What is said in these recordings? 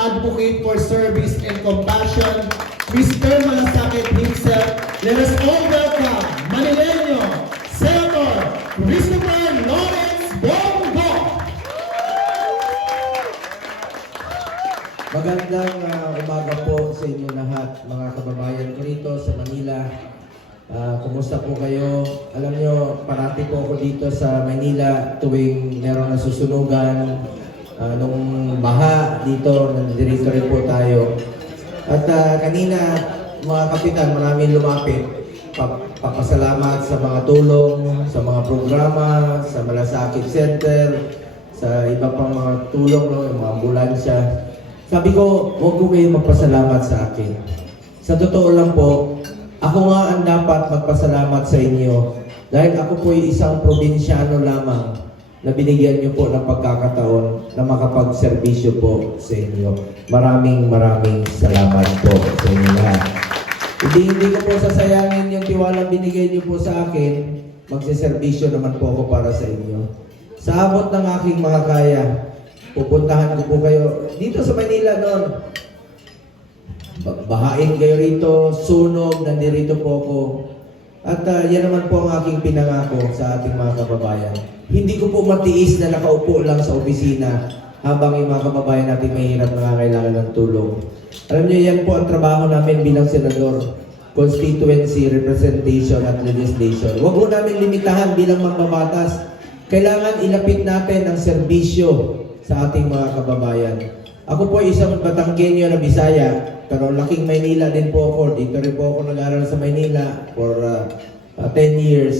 advocate for service and compassion, Mr. Malasakit himself. Let us all welcome Manileño, Senator Christopher Lawrence Bongo. Magandang ah, umaga po sa inyo lahat, mga kababayan ko rito sa Manila. Ah, kumusta po kayo? Alam nyo, parati po ako dito sa Manila tuwing meron nasusunugan, ah, nung baha dito, nandirito rin po tayo. At ah, kanina, mga kapitan, maraming lumapit. Pa- papasalamat sa mga tulong, sa mga programa, sa Malasakit Center, sa iba pang mga tulong, no, yung mga ambulansya. Sabi ko, huwag ko kayo magpasalamat sa akin. Sa totoo lang po, ako nga ang dapat magpasalamat sa inyo dahil ako po ay isang probinsyano lamang na binigyan niyo po ng pagkakataon na makapagserbisyo po sa inyo. Maraming maraming salamat po sa inyo lahat. Hindi, hindi ko po sasayangin yung tiwala binigay niyo po sa akin. Magsiservisyo naman po ako para sa inyo. Sa abot ng aking mga kaya, pupuntahan ko po kayo dito sa Manila noon. Ba- Bahain kayo rito, sunog, nandirito po ako. At ah, yan naman po ang aking pinangako sa ating mga kababayan. Hindi ko po matiis na nakaupo lang sa opisina habang yung mga kababayan natin mahirap na kailangan ng tulong. Alam niyo, yan po ang trabaho namin bilang senador. Constituency, representation at legislation. Huwag po namin limitahan bilang mambabatas. Kailangan ilapit natin ang serbisyo sa ating mga kababayan. Ako po ay isang Batanggenyo na Bisaya, pero laking Maynila din po ako. Dito rin po ako nag-aral sa Maynila for uh, uh, 10 years.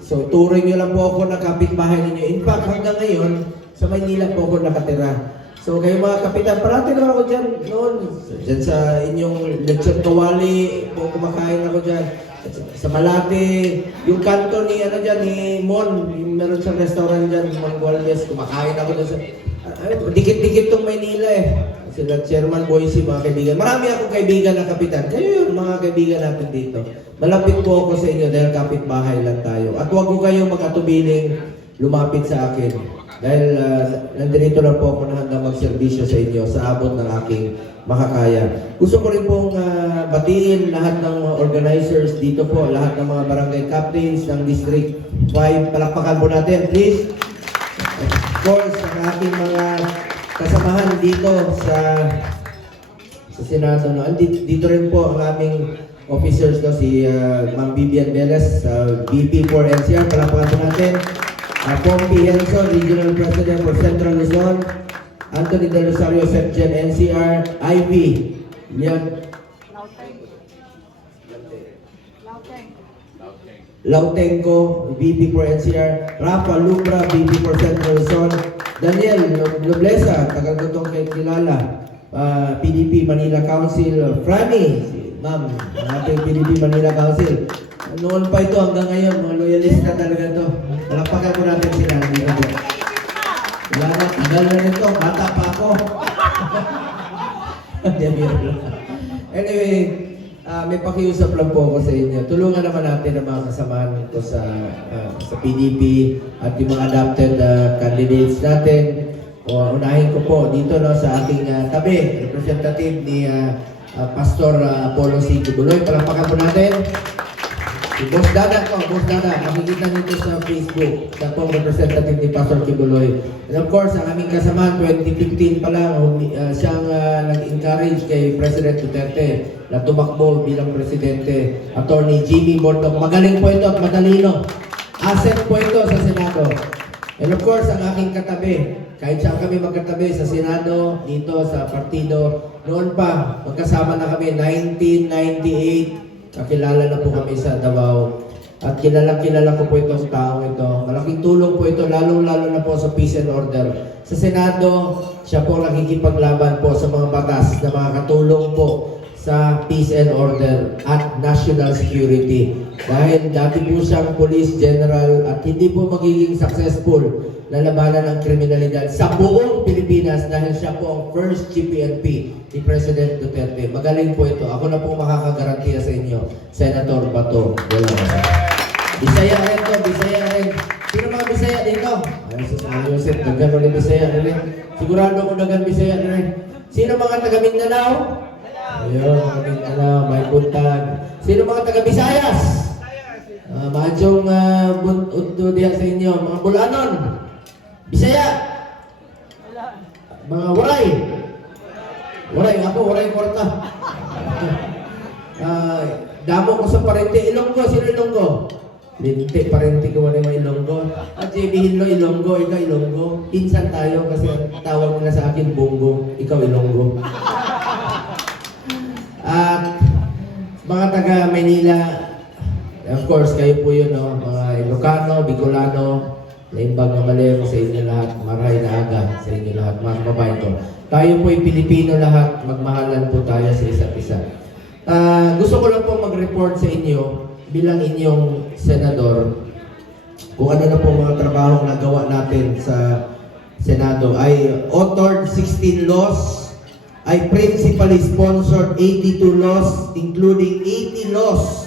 So turing nyo lang po ako na kapitbahay ninyo. In fact, hanggang ngayon, sa Maynila po ako nakatira. So kayo mga kapitan, parati naman ako dyan noon. Dyan sa inyong lechon kawali, po kumakain ako dyan. Sa Malate, yung kanto ni ano dyan, ni Mon, meron sa restaurant dyan, Mon Gualdes, kumakain ako dyan sa... Dikit-dikit tong Maynila eh. Sila Chairman Boyce, mga kaibigan. Marami akong kaibigan na kapitan. Kayo yun, mga kaibigan natin dito. Malapit po ako sa inyo dahil kapitbahay lang tayo. At huwag ko kayong mag-atubiling lumapit sa akin. Dahil uh, nandito lang po ako na hanggang magserbisyo sa inyo sa abot ng aking makakaya. Gusto ko rin pong ah, batiin lahat ng organizers dito po, lahat ng mga barangay captains ng District 5. Palakpakan po natin, please. Course, ang ating mga kasamahan dito sa sa Senado. No? Andi- Dito rin po ang aming officers, no? si ah, Ma'am Vivian Velas, sa VP for NCR. Palakpakan po natin. Uh, Pompey Henson, Regional President for Central Luzon. Anthony Del Rosario, SEPGEN NCR. IV. Yan. Lautenco, VP for NCR, Rafa Lumbra, VP for Central Luzon, Daniel Noblesa, tagal ko itong kilala, ah, PDP Manila Council, Franny, ma'am, ating PDP Manila Council. Noon pa ito hanggang ngayon, mga loyalista talaga to. Palakpakan po natin sila. Wala na, tagal na rin to, bata pa ako. Anyway, ah, may pakiusap lang po ako sa inyo. Tulungan naman natin ang mga kasamahan ko sa ah, sa PDP at yung mga adopted ah, candidates natin. O, unahin ko po dito no, sa ating ah, tabi, representative ni ah, ah, Pastor ah, Apollo C. Kibuloy. Palapakan po natin. Si Boss Dada ko, Boss Dada, makikita nito sa Facebook, sa pong representative ni Pastor Kibuloy. And of course, ang aming kasama, 2015 pa lang, uh, siyang uh, nag-encourage kay President Duterte na tumakbo bilang presidente, Attorney Jimmy Bordog. Magaling po ito at madalino. Asset po ito sa Senado. And of course, ang aking katabi, kahit saan kami magkatabi sa Senado, dito sa partido, noon pa, magkasama na kami, 1998, Kakilala na po kami sa Davao. At kilala kilala ko po itong taong ito. Malaking tulong po ito, lalong-lalo na po sa peace and order. Sa Senado, siya po nakikipaglaban po sa mga batas na makakatulong po sa peace and order at national security. Dahil dati po siyang police general at hindi po magiging successful na labanan ng kriminalidad sa buong Pilipinas dahil siya po ang first GPNP ni President Duterte. Magaling po ito. Ako na po makakagarantiya sa inyo, Senator Bato. Bisaya rin to, Bisaya rin. Sino mga Bisaya dito? Ay, sa Joseph, dagan ulit Bisaya rin. Sigurado ko dagan Bisaya rin. Sino mga taga Mindanao? Ayun, mga Mindanao, may buntag. Sino mga taga Visayas? Uh, Machong uh, bunto diya sa inyo, mga Bulanon. Bisaya. Mga Waray. Waray, ako, Waray Korta. Ah, damo ko sa parente, Ilonggo, sino Ilonggo? Linti, parente ko wala may Ilonggo. At JB Hinlo, Ilonggo, ikaw Ilonggo. Pinsan tayo kasi tawag nila sa akin, Bongo, ikaw Ilonggo. At mga taga Maynila, of course, kayo po yun, no? mga Ilocano, Bicolano, Laimbag na malim sa inyo lahat, maray na aga sa inyo lahat, mga kababayan ko. Tayo po'y Pilipino lahat, magmahalan po tayo sa isa't isa. Ah, gusto ko lang po mag-report sa inyo bilang inyong senador kung ano na po mga trabaho na gawa natin sa Senado ay authored 16 laws ay principally sponsored 82 laws including 80 laws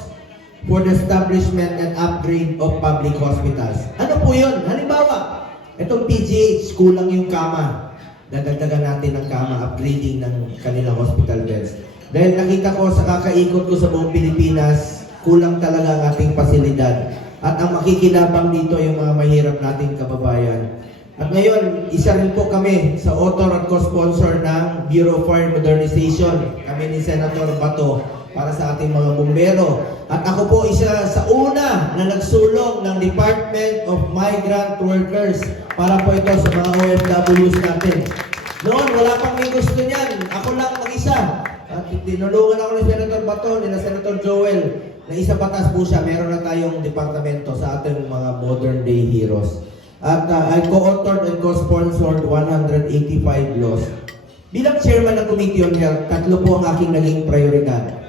for the establishment and upgrade of public hospitals. Ano po yun? Halimbawa, itong PGH, kulang yung kama. Dadagdagan natin ng kama, upgrading ng kanilang hospital beds. Dahil nakita ko sa kakaikot ko sa buong Pilipinas, kulang talaga ang ating pasilidad. At ang makikinabang dito yung mga mahirap nating kababayan. At ngayon, isa rin po kami sa author at co-sponsor ng Bureau of Fire Modernization. Kami ni Senator Bato para sa ating mga bumbero. At ako po isa sa una na nagsulong ng Department of Migrant Workers para po ito sa mga OFWs natin. Noon, wala pang may gusto niyan. Ako lang mag-isa. At tinulungan ako ni Senator Bato, ni na Senator Joel, na isa patas po siya. Meron na tayong departamento sa ating mga modern day heroes. At uh, I co-authored and co-sponsored 185 laws. Bilang chairman ng Committee on Health, tatlo po ang aking naging prioridad.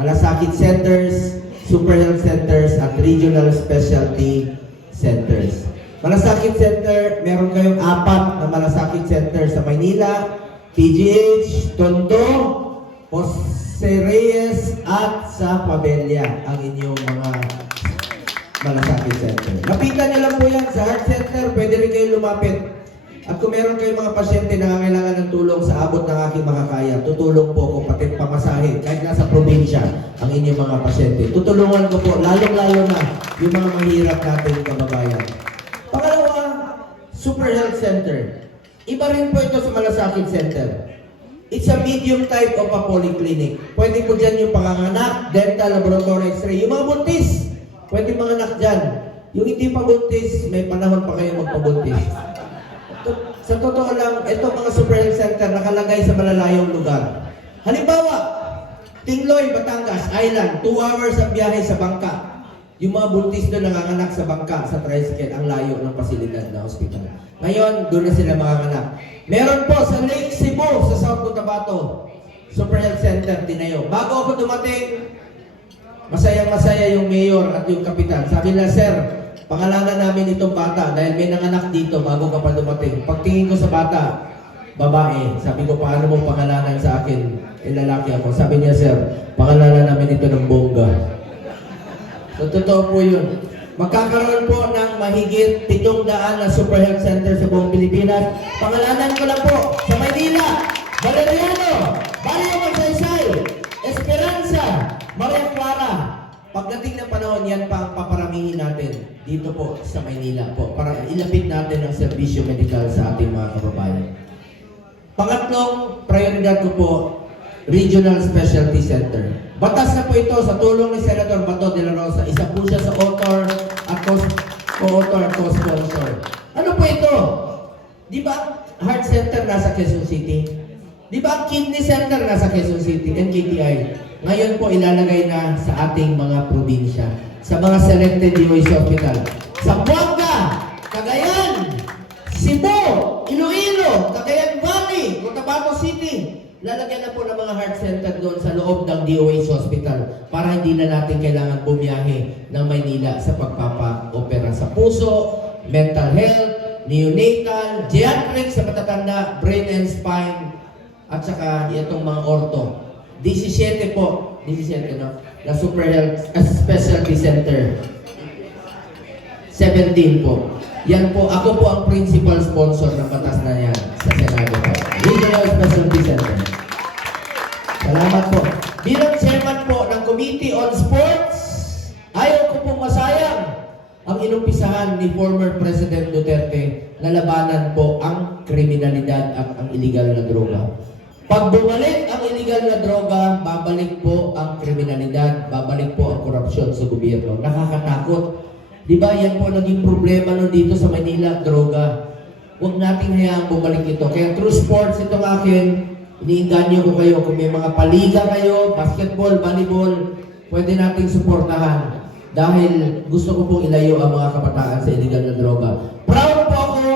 Malasakit Centers, Super Health Centers, at Regional Specialty Centers. Malasakit Center, meron kayong apat na Malasakit Center sa Maynila, PGH, Tondo, Jose Reyes, at sa Pabella, ang inyong mga Malasakit Center. Lapitan niyo lang po yan sa Heart Center, pwede rin kayo lumapit. At kung meron kayong mga pasyente na kailangan ng tulong sa abot ng aking makakaya, tutulong po ako pati pamasahe, kahit nasa probinsya, ang inyong mga pasyente. Tutulungan ko po, lalong-lalo na yung mga mahirap natin kababayan. Pangalawa, Super Health Center. Iba rin po ito sa Malasakit Center. It's a medium type of a polyclinic. Pwede po dyan yung panganganak, dental, laboratory, x-ray. Yung mga buntis, pwede mga anak dyan. Yung hindi pa buntis, may panahon pa kayo magpabuntis. Sa totoo lang, ito mga super health center nakalagay sa malalayong lugar. Halimbawa, Tingloy, Batangas, Island, 2 hours ang biyahe sa bangka. Yung mga buntis doon nanganganak sa bangka, sa tricycle, ang layo ng pasilidad na ospital. Ngayon, doon na sila manganganak. Meron po sa Lake Cebu, sa South Cotabato, Super Health Center, tinayo. Bago ako dumating, Masayang-masaya yung mayor at yung kapitan. Sabi nila, sir, pangalanan namin itong bata dahil may nanganak dito bago ka pa dumating. Pagtingin ko sa bata, babae. Sabi ko, paano mo pangalanan sa akin? Eh, lalaki ako. Sabi niya, sir, pangalanan namin ito ng bongga. So, totoo po yun. Magkakaroon po ng mahigit 700 na super health center sa buong Pilipinas. Pangalanan ko lang po sa Maynila, Valeriano, Barrio Magsaysay, Esperanza, Maria Clara. Pagdating ng panahon, yan pa ang paparamihin natin dito po sa Maynila po para ilapit natin ang serbisyo medikal sa ating mga kababayan. Pangatlong prioridad ko po, Regional Specialty Center. Batas na po ito sa tulong ni Senator Bato de la Rosa. Isa po siya sa author at co- co-author at co-sponsor. Ano po ito? Di ba Heart Center nasa Quezon City? Di ba ang Kidney Center nasa Quezon City, NKTI? Ngayon po ilalagay na sa ating mga probinsya, sa mga selected DOH hospital. Sa Buanga, Cagayan, Cebu, Iloilo, Cagayan Valley, Cotabato City. Lalagyan na po ng mga heart center doon sa loob ng DOH Hospital para hindi na natin kailangan bumiyahe ng Maynila sa pagpapa-opera sa puso, mental health, neonatal, geriatric sa matatanda, brain and spine, at saka itong mga orto. 17 po, 17 no, na Super Health uh, Specialty Center. 17 po. Yan po, ako po ang principal sponsor ng batas na yan sa Senado po. Regional Specialty Center. Salamat po. Bilang chairman po ng Committee on Sports, ayaw ko pong masayang ang inumpisahan ni former President Duterte na labanan po ang kriminalidad at ang illegal na droga. Pag bumalik ang illegal na droga, babalik po ang kriminalidad, babalik po ang korupsyon sa gobyerno. Nakakatakot. Di ba yan po naging problema nun dito sa Manila, droga. Huwag nating hayaang bumalik ito. Kaya through sports, itong akin, iniinganyo ko kayo. Kung may mga paliga kayo, basketball, volleyball, pwede nating suportahan. Dahil gusto ko pong ilayo ang mga kabataan sa illegal na droga. Proud ako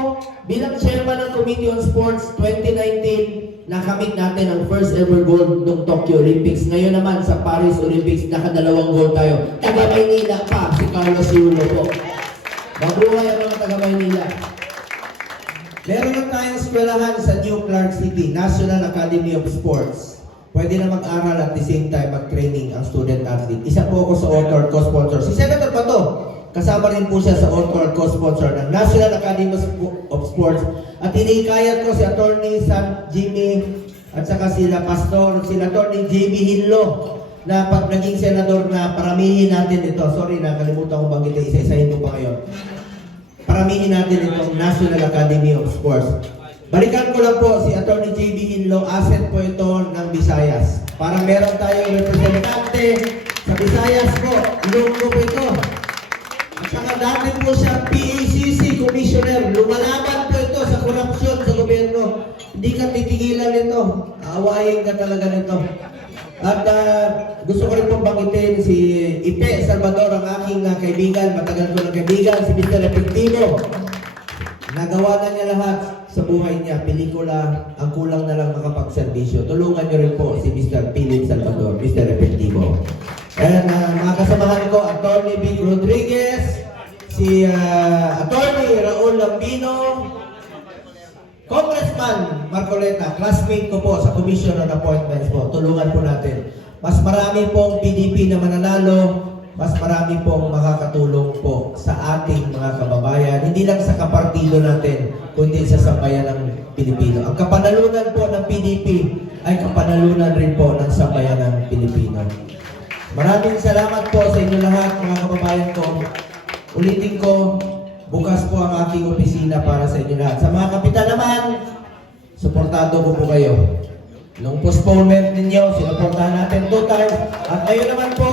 bilang chairman ng Committee on Sports 2019 nakamit natin ang first ever gold ng Tokyo Olympics. Ngayon naman sa Paris Olympics, nakadalawang gold tayo. Taga Maynila pa, si Carlos Yulo po. Mabuhay ang mga taga Maynila. Meron na tayong eskwelahan sa New Clark City, National Academy of Sports. Pwede na mag-aral at the same time mag-training ang student athlete. Isa po ako sa author co-sponsor. Si Senator Bato, kasama rin po siya sa author at co-sponsor ng National Academy of Sports. At inikayat ko si Attorney San Jimmy at saka sila Pastor, sila Attorney JB Hinlo na pag naging senador na paramihin natin ito. Sorry, nakalimutan ko banggitin, isa-isahin ko pa ngayon paramihin natin itong National Academy of Sports. Balikan ko lang po si Attorney JB Hinlo, asset po ito ng Visayas. Para meron tayong representante sa Visayas po, Ilonggo po ito. Dati po siya PACC Commissioner, lumalaban po ito sa korupsyon sa gobyerno. Hindi ka titigilan nito, aawayin ka talaga nito. At ah, gusto ko rin pong banggitin si Ipe Salvador, ang aking ah, kaibigan, matagal ko ng kaibigan, si Mr. Epektivo. Nagawa na niya lahat sa buhay niya, pelikula, ang kulang na lang makapagserbisyo. Tulungan niyo rin po si Mr. Philip Salvador, Mr. Epektivo. And uh, mga kasamahan ko, Attorney Vic Rodriguez, si ah, Attorney Raul Lambino, Congressman Marcoleta, classmate ko po sa Commission on Appointments po. Tulungan po natin. Mas marami pong PDP na mananalo, mas marami pong makakatulong po sa ating mga kababayan. Hindi lang sa kapartido natin, kundi sa sambayan ng Pilipino. Ang kapanalunan po ng PDP ay kapanalunan rin po ng sambayan ng Pilipino. Maraming salamat po sa inyo lahat, mga kababayan ko. Ulitin ko, bukas po ang aking opisina para sa inyo lahat. Sa mga kapitan naman, suportado ko po kayo. Nung postponement ninyo, sinuportahan natin two times. At ngayon naman po,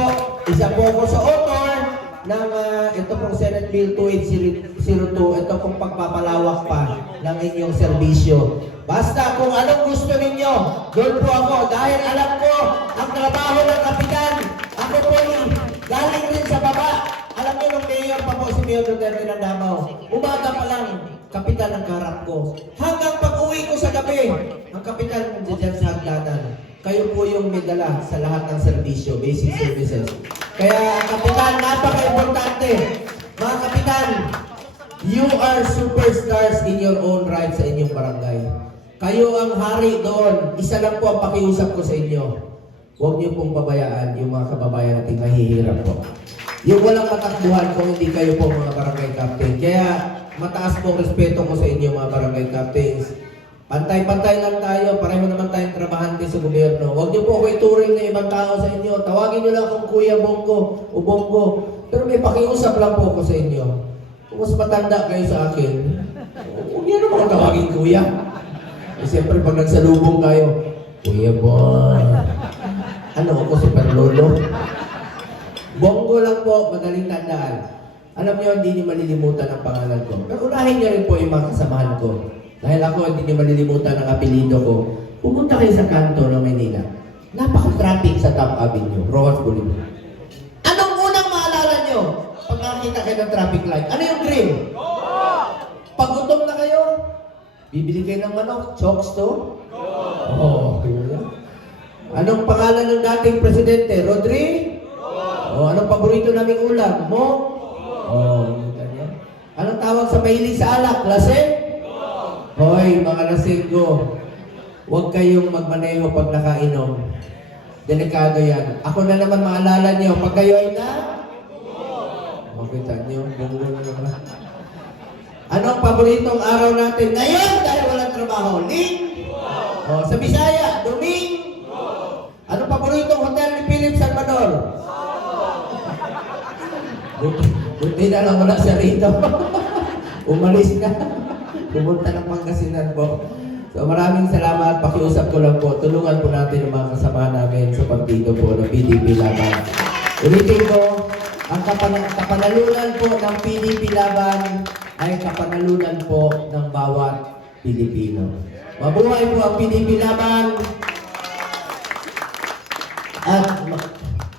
isa po ako sa author ng ah, ito pong Senate Bill 2802, ito pong pagpapalawak pa ng inyong serbisyo. Basta kung anong gusto ninyo, doon po ako. Dahil alam ko, ang trabaho ng kapitan, ako po galing rin sa baba. Alam niyo nung mayor pa po si Mayor Duterte ng Davao, umaga pa lang, kapitan ang karap ko. Hanggang pag-uwi ko sa gabi, ang kapitan dyan sa hagdanan. Kayo po yung may dala sa lahat ng serbisyo, basic services. Kaya, kapitan, napaka-importante. Mga kapitan, you are superstars in your own right sa inyong barangay. Kayo ang hari doon. Isa lang po ang pakiusap ko sa inyo. Huwag niyo pong pabayaan yung mga kababayan nating mahihirap po. Yung walang matakbuhan kung hindi kayo po mga barangay captain. Kaya mataas po respeto ko sa inyo mga barangay captains. Pantay-pantay lang tayo, pareho naman tayong trabahante sa gobyerno. Huwag niyo po ako ituring na ibang tao sa inyo. Tawagin niyo lang akong Kuya Bongo o Bongo. Pero may pakiusap lang po ako sa inyo. Kung mas matanda kayo sa akin, huwag niyo naman akong tawagin Kuya. Eh, siyempre, pag nagsalubong kayo, Kuya Bon. Ano ako, super lolo? Bongo lang po, madaling tandaan. Alam niyo, hindi niyo malilimutan ang pangalan ko. Pero unahin niyo rin po yung mga kasamahan ko. Dahil ako, hindi niyo malilimutan ang apelido ko. Pumunta kayo sa kanto ng Maynila. Napaka-traffic sa Top Avenue, Rojas Boulevard. Anong unang maalala niyo pag nakakita kayo ng traffic light? Ano yung green? Pag gutom na kayo, bibili kayo ng manok, chokes to? Oo. Oh, Anong pangalan ng dating presidente? Rodri? Oh, anong paborito naming ulam? Mo? Oh, ganyan. Anong tawag sa mahilig sa alak? Lasing? Hoy, mga lasinggo. Huwag kayong magmaneho pag nakainom. Delikado yan. Ako na naman maalala niyo, pag kayo ay na... Makita niyo, bungo na naman. Anong paboritong araw natin ngayon dahil walang trabaho? Linggo. O, sa Bisaya, Domingo. Buti, buti na lang wala siya rito. Umalis na. Pumunta ng Pangasinan po. So maraming salamat. Pakiusap ko lang po. Tulungan po natin yung mga kasama namin sa partido po ng PDP Laban. Ulitin ko, ang kapana- kapanalunan po ng PDP Laban ay kapanalunan po ng bawat Pilipino. Mabuhay po ang PDP Laban. At ma-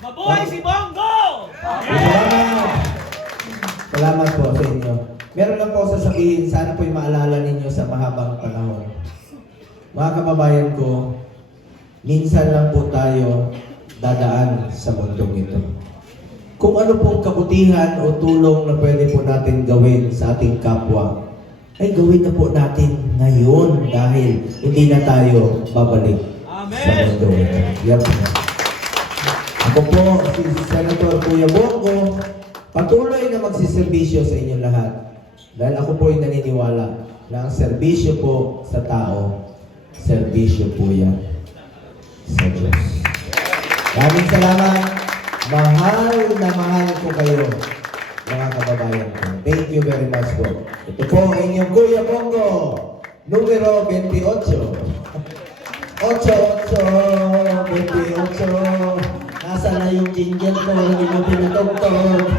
Mabuhay si Bongo! Salamat! Salamat po sa inyo. Meron lang po ako sasabihin, sana po yung maalala ninyo sa mahabang panahon. Mga kababayan ko, minsan lang po tayo dadaan sa mundong ito. Kung ano pong kabutihan o tulong na pwede po natin gawin sa ating kapwa, ay gawin na po natin ngayon dahil hindi na tayo babalik sa Amen! mundong ito. Yan po. Ako po, si Senator Kuya Bongo, patuloy na magsiservisyo sa inyong lahat. Dahil ako po ay naniniwala na ang serbisyo po sa tao, serbisyo po yan sa Diyos. Maraming salamat. Mahal na mahal ko kayo, mga kababayan ko. Thank you very much po. Ito po ang inyong Kuya Bongo, numero 28. 88, 28. Nasa na yung jingle ko, hindi mo pinatugtog.